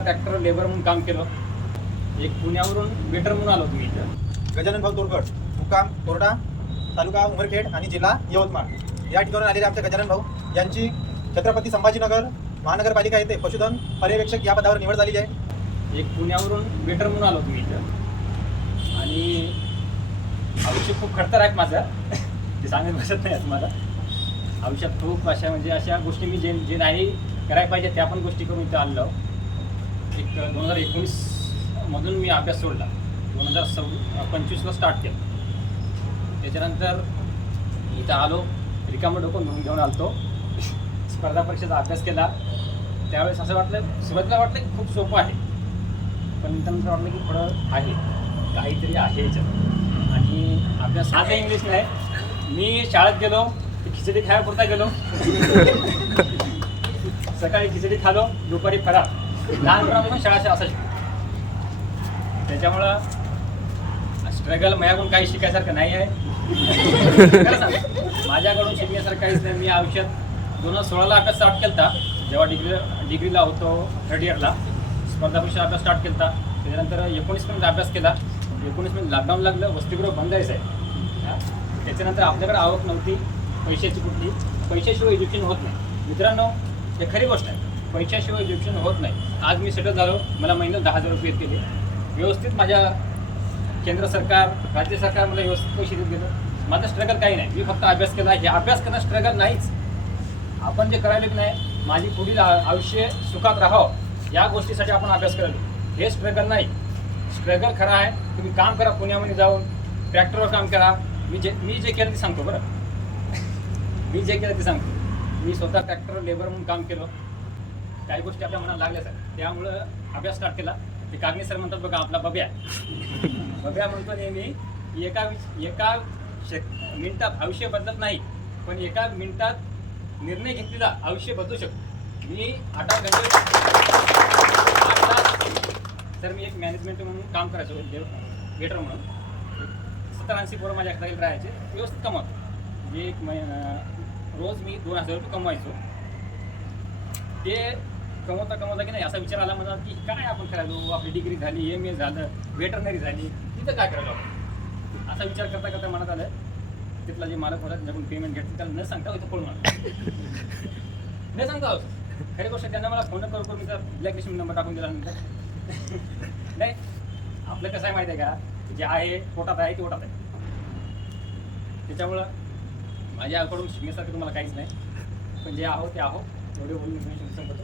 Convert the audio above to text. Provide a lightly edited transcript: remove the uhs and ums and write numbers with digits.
Tractor labour म्हणून काम केलं. एक पुण्यावरून वेटर म्हणून आलो तुम्ही इथं. गजानन भाऊ तोरगड, मुक्काम कोरडा, तालुका उमरखेड आणि जिल्हा यवतमाळ या ठिकाणून आलेले आमचे गजानन भाऊ यांची छत्रपती संभाजीनगर महानगरपालिका येथे पशुधन पर्यवेक्षक या पदावर निवड झालेली आहे. एक पुण्यावरून वेटर म्हणून आलो तुम्ही इथं. आणि आयुष्य खूप खडतर आहे माझं. ते सांगत बसत नाही तुम्हाला. आयुष्यात खूप अशा गोष्टी मी जे नाही करायला पाहिजे त्या पण गोष्टी करून इथं आलो. एक 2019 मधून मी अभ्यास सोडला. 2025ला स्टार्ट केलं. त्याच्यानंतर इथं आलो, रिकामं डोकं म्हणून घेऊन आलतो. स्पर्धा परीक्षेचा अभ्यास केला. त्यावेळेस असं वाटलं, सुरुवातीला वाटलं की खूप सोपं आहे, पण नंतर वाटलं की थोडं आहे, काहीतरी आहे याच्यात. आणि अभ्यास आज इंग्लिश नाही. मी शाळेत गेलो, खिचडी खायपुरता गेलो. सकाळी खिचडी खालो, दुपारी फराळ. लहानपणापासून शाळा असायची. त्याच्यामुळं स्ट्रगल माझ्याकडून काही शिकायसारखं नाही आहे. माझ्याकडून शिकण्यासारखं काहीच नाही. मी आयुष्यात 2016ला अभ्यास स्टार्ट केला होता. जेव्हा डिग्रीला होतो, थर्ड इयरला स्पर्धा परीक्षा अभ्यास स्टार्ट केला होता. त्याच्यानंतर 19पर्यंत अभ्यास केला. 19मध्ये लॉकडाऊन लागलं, वसतिगृह बंद आहे साहेब. त्याच्यानंतर आपल्याकडे आवक नव्हती पैशाची कुठली. पैशाशिवाय एज्युकेशन होत नाही मित्रांनो, हे खरी गोष्ट आहे. पैशाशिवाय एज्युकेशन होत नाही. आज मी सेटल झालो. मला महिन्याला 10,000 रुपये येत गेले. व्यवस्थित माझ्या केंद्र सरकार, राज्य सरकार मला व्यवस्थित पैसे देत गेलं. माझं स्ट्रगल काही नाही. मी फक्त अभ्यास केला. हे अभ्यास करणं स्ट्रगल नाहीच. आपण जे करायला की नाही, माझी पुढील आयुष्य सुखात राहावं या गोष्टीसाठी आपण अभ्यास करायलो. हे स्ट्रगल नाही. स्ट्रगल खरं आहे. तुम्ही काम करा, पुण्यामध्ये जाऊन ट्रॅक्टरवर काम करा. मी जे केलं ते सांगतो बरं. मी जे केलं ते सांगतो. मी स्वतः ट्रॅक्टरवर लेबर म्हणून काम केलं. काही गोष्टी आपल्या मनात लागल्या सर, त्यामुळं अभ्यास स्टार्ट केला. ते कागणे सर म्हणतात बघा, आपला बब्या बब्या म्हणतो नेहमी, एका मिनिटात आयुष्य बदलत नाही, पण एका मिनिटात निर्णय घेतलेला आयुष्य बदलू शकतो. मी 8 घंटे तर मी एक मॅनेजमेंट म्हणून काम करायचो, वेटर म्हणून. 70-80 पोरं माझ्या खाली राहायचे, व्यवस्थित कमवतो. म्हणजे रोज मी 2,000 रुपये कमवायचो. ते कमवता की नाही असा विचार आला मला की काय आपण करायलो. आपली डिग्री झाली, MA झालं, वेटरनरी झाली, तिथं काय करायलो आपण. असा विचार करता करता मनात आलं. तिथला जे मालक होता त्याच्याकडून पेमेंट घेतलं, त्याला न सांगता इथं पळून आला. न सांगता खरी गोष्ट, त्यांना मला फोन करून मी तर ब्लॅकलिस्ट नंबर टाकून दिला. नंतर नाही, आपलं कसं आहे माहिती आहे का, जे आहे पोटात आहे ते पोटात आहे. त्याच्यामुळं माझ्याकडून शिकण्यासारखं तुम्हाला काहीच नाही, पण जे आहो ते आहो. एवढे बोलून संपतो.